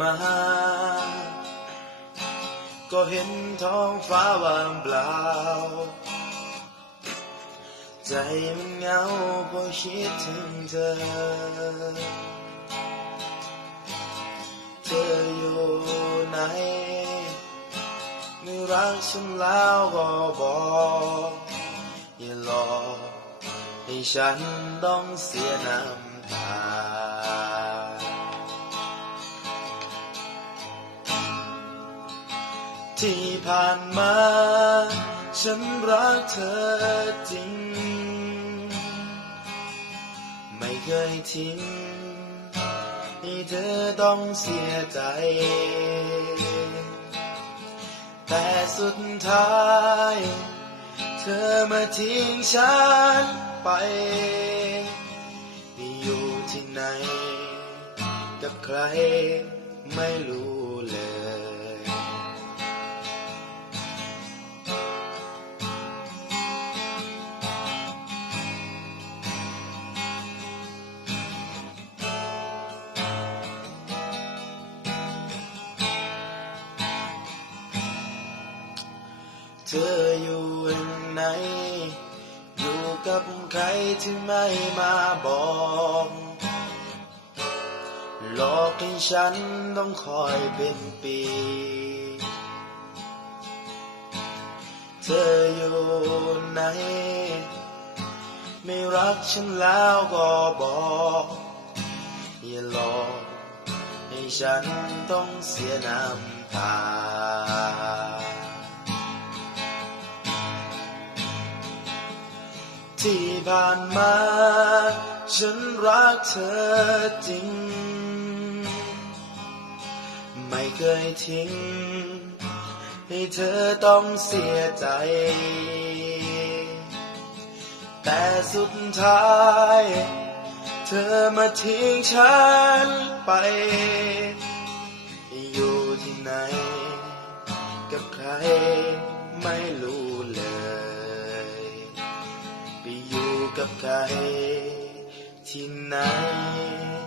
มา ก็เห็นท้องฟ้าว่างเปล่า ใจมันเหงาเพราะคิดถึงเธอ เธออยู่ไหนไม่รักฉันแล้วก็บอกอย่าหลอกให้ฉันต้องเสียน้ำตา ที่ผ่านมา ฉันรักเธอจริง ไม่เคยทิ้งให้เธอต้องเสียใจ แต่สุดท้าย เธอมาทิ้งฉันไปไปอยู่ที่ไหน กับใครไม่รู้เลย เธออยู่ไหน อยู่กับใครที่ไม่มาบอก หลอกให้ฉันต้องคอยเป็นปี เธออยู่ไหน ไม่รักฉันแล้วก็บอกอย่าหลอกให้ฉันต้องเสียน้ำตา ที่ผ่านมา ฉันรักเธอจริง ไม่เคยทิ้ง ให้เธอต้องเสียใจ แต่สุดท้าย เธอมาทิ้งฉันไป อยู่ที่ไหน กับใครไม่รู้เลย กับใครที่ไหนไม่รู้